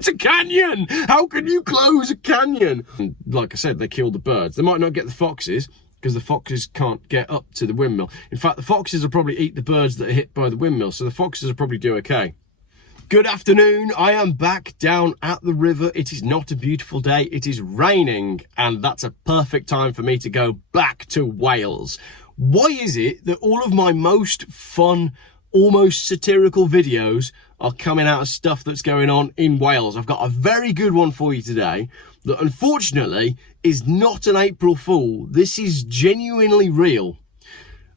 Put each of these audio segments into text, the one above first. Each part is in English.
It's a canyon! How can you close a canyon? And like I said, they kill the birds. They might not get the foxes, because the foxes can't get up to the windmill. In fact, the foxes will probably eat the birds that are hit by the windmill, so the foxes will probably do okay. Good afternoon, I am back down at the river. It is not a beautiful day, it is raining, and that's a perfect time for me to go back to Wales. Why is it that all of my most fun, almost satirical videos are coming out of stuff that's going on in Wales? I've got a very good one for you today that unfortunately is not an April Fool. This is genuinely real.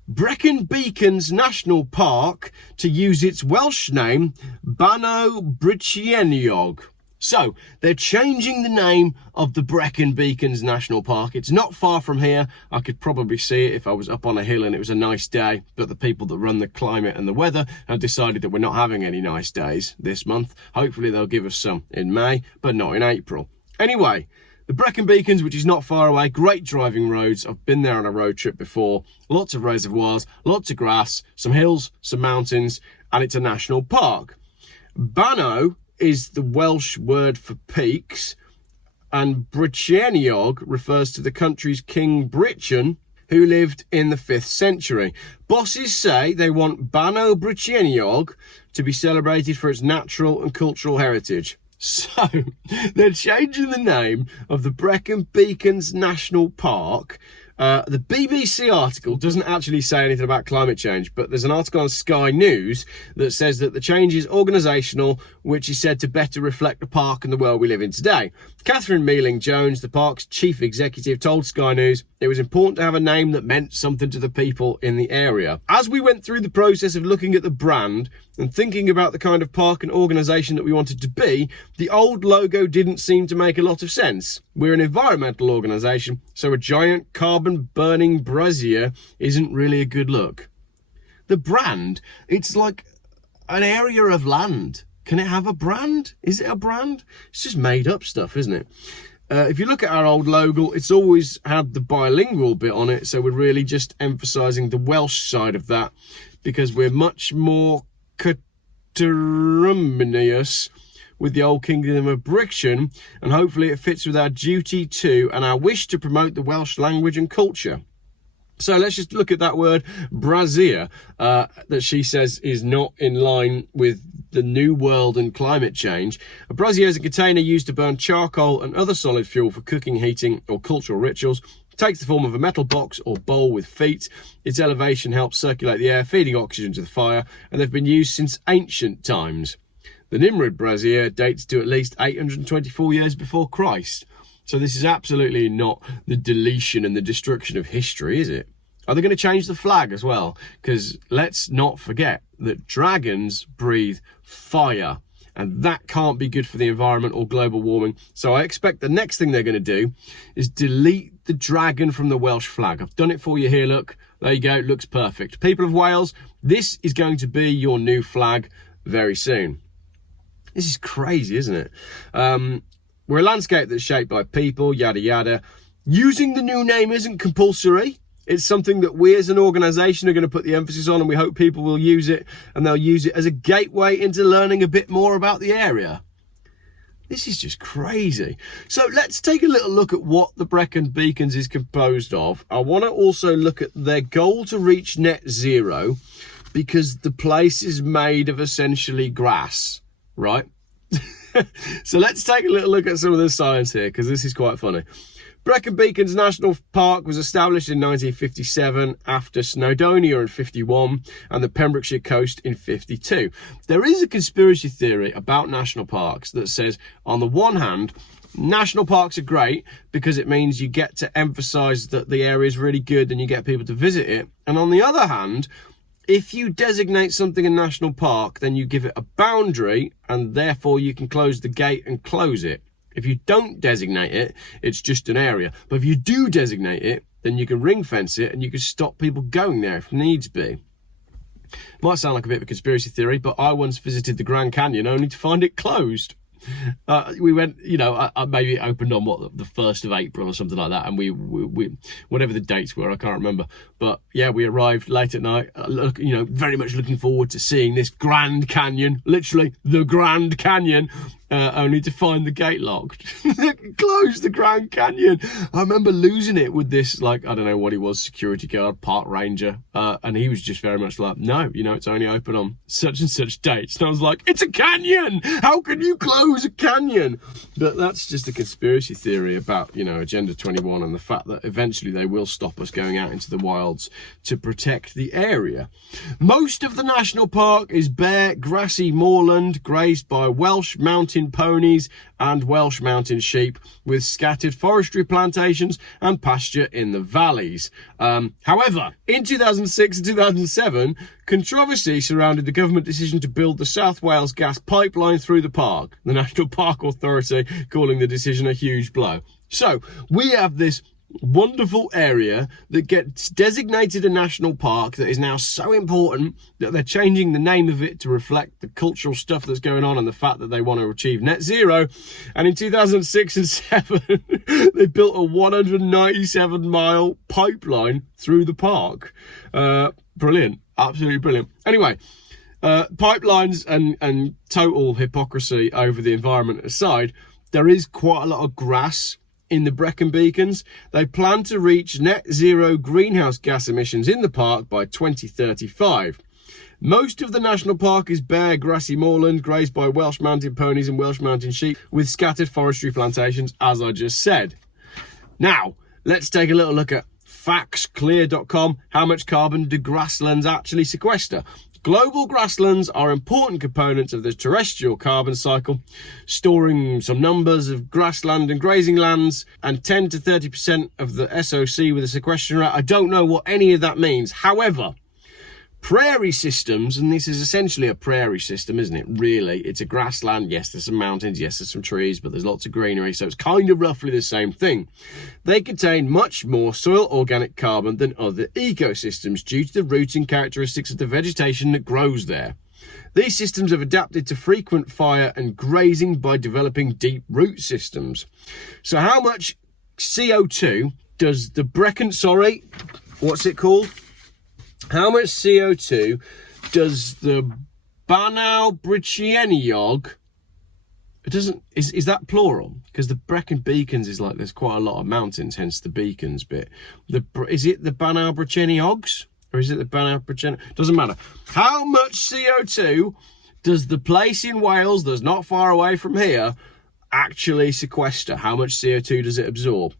Brecon Beacons National Park to use its Welsh name, Bannau Brycheiniog. So, they're changing the name of the Brecon Beacons National Park. It's not far from here. I could probably see it if I was up on a hill and it was a nice day. But the people that run the climate and the weather have decided that we're not having any nice days this month. Hopefully they'll give us some in May, but not in April. Anyway, the Brecon Beacons, which is not far away, great driving roads. I've been there on a road trip before. Lots of reservoirs, lots of grass, some hills, some mountains, and it's a national park. Bannau is the Welsh word for peaks, and Brycheiniog refers to the country's King Brecon, who lived in the 5th century. Bosses say they want Bannau Brycheiniog to be celebrated for its natural and cultural heritage. So, they're changing the name of the Brecon Beacons National Park. The BBC article doesn't actually say anything about climate change, but there's an article on Sky News that says that the change is organisational, which is said to better reflect the park and the world we live in today. Catherine Zeta-Jones, the park's chief executive, told Sky News it was important to have a name that meant something to the people in the area. As we went through the process of looking at the brand and thinking about the kind of park and organisation that we wanted to be, the old logo didn't seem to make a lot of sense. We're an environmental organisation, so a giant carbon-burning brazier isn't really a good look. The brand, it's like an area of land. Can it have a brand? Is it a brand? It's just made up stuff, isn't it? If you look at our old logo, it's always had the bilingual bit on it, so we're really just emphasising the Welsh side of that, because we're much more coterminous with the old kingdom of Brecon, and hopefully it fits with our duty to and our wish to promote the Welsh language and culture. So let's just look at that word brazier that she says is not in line with the new world and climate change. A brazier is a container used to burn charcoal and other solid fuel for cooking, heating or cultural rituals. It takes the form of a metal box or bowl with feet. Its elevation helps circulate the air, feeding oxygen to the fire, and they've been used since ancient times. The Nimrod brazier dates to at least 824 years before Christ. So this is absolutely not the deletion and the destruction of history, is it? Are they going to change the flag as well? Because let's not forget that dragons breathe fire, and that can't be good for the environment or global warming. So I expect the next thing they're going to do is delete the dragon from the Welsh flag. I've done it for you here, look. There you go, it looks perfect. People of Wales, this is going to be your new flag very soon. This is crazy, isn't it? We're a landscape that's shaped by people, yada yada. Using the new name isn't compulsory. It's something that we as an organisation are going to put the emphasis on, and we hope people will use it, and they'll use it as a gateway into learning a bit more about the area. This is just crazy. So let's take a little look at what the Brecon Beacons is composed of. I want to also look at their goal to reach net zero, because the place is made of essentially grass, right? So let's take a little look at some of the science here, because this is quite funny. Brecon Beacons National Park was established in 1957 after Snowdonia in 51 and the Pembrokeshire coast in 52. There is a conspiracy theory about national parks that says, on the one hand, national parks are great because it means you get to emphasise that the area is really good and you get people to visit it. And on the other hand, if you designate something a national park, then you give it a boundary and therefore you can close the gate and close it. If you don't designate it, it's just an area. But if you do designate it, then you can ring fence it and you can stop people going there if needs be. Might sound like a bit of a conspiracy theory, but I once visited the Grand Canyon only to find it closed. We went, you know, maybe it opened on the 1st of April or something like that, and we whatever the dates were, I can't remember. But yeah, we arrived late at night, very much looking forward to seeing this Grand Canyon, literally the Grand Canyon, only to find the gate locked. Close the Grand Canyon. I remember losing it with this, like, I don't know what he was, security guard, park ranger, and he was just very much like, no, you know, it's only open on such and such dates. And I was like, it's a canyon! How can you close a canyon? But that's just a conspiracy theory about, you know, Agenda 21 and the fact that eventually they will stop us going out into the wilds to protect the area. Most of the national park is bare, grassy moorland grazed by Welsh mountain ponies and Welsh mountain sheep, with scattered forestry plantations and pasture in the valleys. However, in 2006 and 2007, controversy surrounded the government decision to build the South Wales gas pipeline through the park, the National Park Authority calling the decision a huge blow. So we have this wonderful area that gets designated a national park that is now so important that they're changing the name of it to reflect the cultural stuff that's going on and the fact that they want to achieve net zero. And in 2006 and 7 they built a 197-mile pipeline through the park. Brilliant, absolutely brilliant. Anyway, pipelines and total hypocrisy over the environment aside, there is quite a lot of grass in the Brecon Beacons. They plan to reach net zero greenhouse gas emissions in the park by 2035. Most of the national park is bare, grassy moorland grazed by Welsh mountain ponies and Welsh mountain sheep, with scattered forestry plantations, as I just said. Now, let's take a little look at factsclear.com. How much carbon do grasslands actually sequester? Global grasslands are important components of the terrestrial carbon cycle, storing some numbers of grassland and grazing lands and 10 to 30% of the SOC with a sequestration rate. I don't know what any of that means. However, prairie systems, and this is essentially a prairie system, isn't it? Really, it's a grassland. Yes, there's some mountains. Yes, there's some trees, but there's lots of greenery. So it's kind of roughly the same thing. They contain much more soil organic carbon than other ecosystems due to the rooting characteristics of the vegetation that grows there. These systems have adapted to frequent fire and grazing by developing deep root systems. So how much CO2 does the How much CO2 does the Bannau Brycheiniog? It doesn't. Is that plural? Because the Brecon Beacons is like there's quite a lot of mountains, hence the beacons bit. Is it the Bannau Brycheiniog or is it the Bannau Brycheiniog? Doesn't matter. How much CO2 does the place in Wales that's not far away from here actually sequester? How much CO2 does it absorb?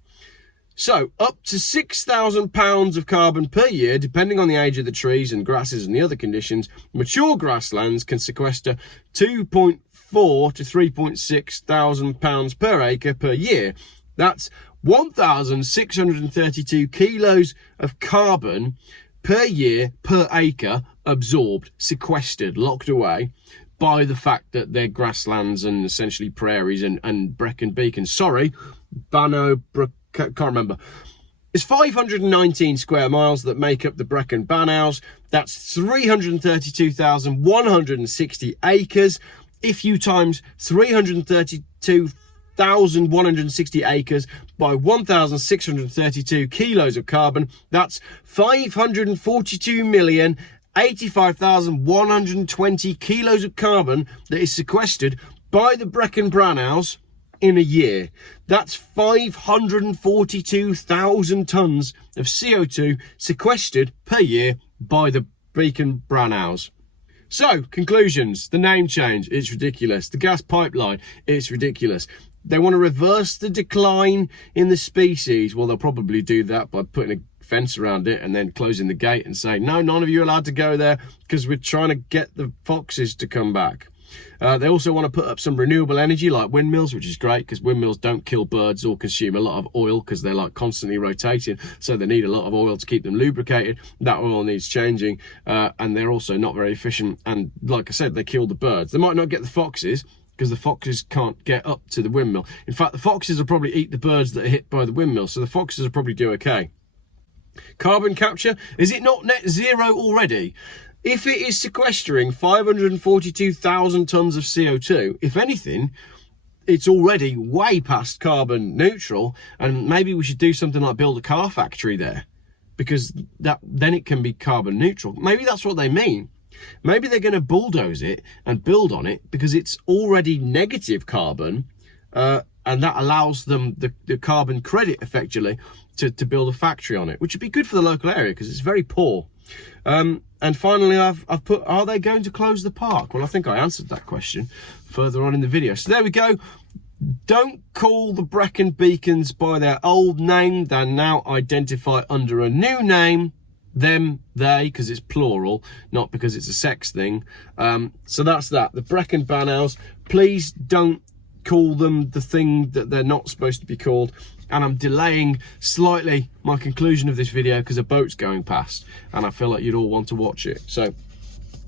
So, up to 6,000 pounds of carbon per year, depending on the age of the trees and grasses and the other conditions. Mature grasslands can sequester 2.4 to 3.6 thousand pounds per acre per year. That's 1,632 kilos of carbon per year per acre absorbed, sequestered, locked away by the fact that they're grasslands and essentially prairies and Brecon Beacons. Sorry, Bannau can't remember. It's 519 square miles that make up the Brecon Banaus. That's 332,160 acres. If you times 332,160 acres by 1,632 kilos of carbon, that's 542,085,120 kilos of carbon that is sequestered by the Brecon Banaus in a year. That's 542,000 tons of CO2 sequestered per year by the Brecon Banaus. So, conclusions. The name change, it's ridiculous. The gas pipeline, it's ridiculous. They want to reverse the decline in the species. Well, they'll probably do that by putting a fence around it and then closing the gate and saying, no, none of you are allowed to go there because we're trying to get the foxes to come back. They also want to put up some renewable energy like windmills, which is great because windmills don't kill birds or consume a lot of oil because they're like constantly rotating, so they need a lot of oil to keep them lubricated. That oil needs changing, and they're also not very efficient, and like I said, they kill the birds. They might not get the foxes because the foxes can't get up to the windmill. In fact, the foxes will probably eat the birds that are hit by the windmill, so the foxes will probably do okay. Carbon capture, is it not net zero already? If it is sequestering 542,000 tonnes of CO2, if anything, it's already way past carbon neutral, and maybe we should do something like build a car factory there, because then it can be carbon neutral. Maybe that's what they mean. Maybe they're going to bulldoze it and build on it because it's already negative carbon, and that allows them the carbon credit effectively to build a factory on it, which would be good for the local area because it's very poor. And finally, I've put, are they going to close the park? Well, I think I answered that question further on in the video. So there we go. Don't call the Brecon Beacons by their old name. They're now identified under a new name. Them, they, because it's plural, not because it's a sex thing. So that's that. The Brecon Bannaus. Please don't call them the thing that they're not supposed to be called. And I'm delaying slightly my conclusion of this video because a boat's going past and I feel like you'd all want to watch it. So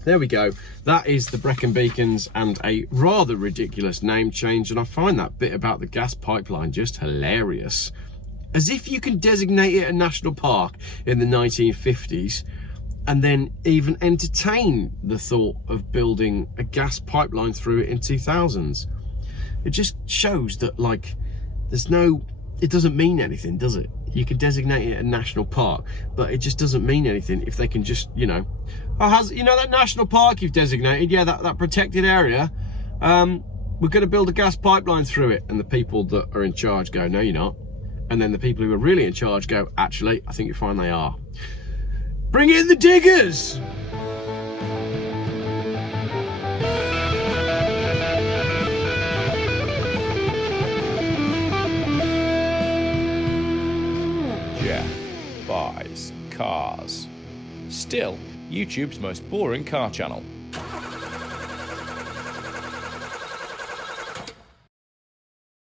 there we go. That is the Brecon Beacons and a rather ridiculous name change. And I find that bit about the gas pipeline just hilarious. As if you can designate it a national park in the 1950s and then even entertain the thought of building a gas pipeline through it in 2000s. It just shows that, like, there's no, it doesn't mean anything, does it? You can designate it a national park, but it just doesn't mean anything if they can just, you know, oh, you know that national park you've designated, yeah, that protected area, we're going to build a gas pipeline through it. And the people that are in charge go, no, you're not. And then the people who are really in charge go, actually, I think you'll find they are. Bring in the diggers! Geoff buys cars. Still, YouTube's most boring car channel.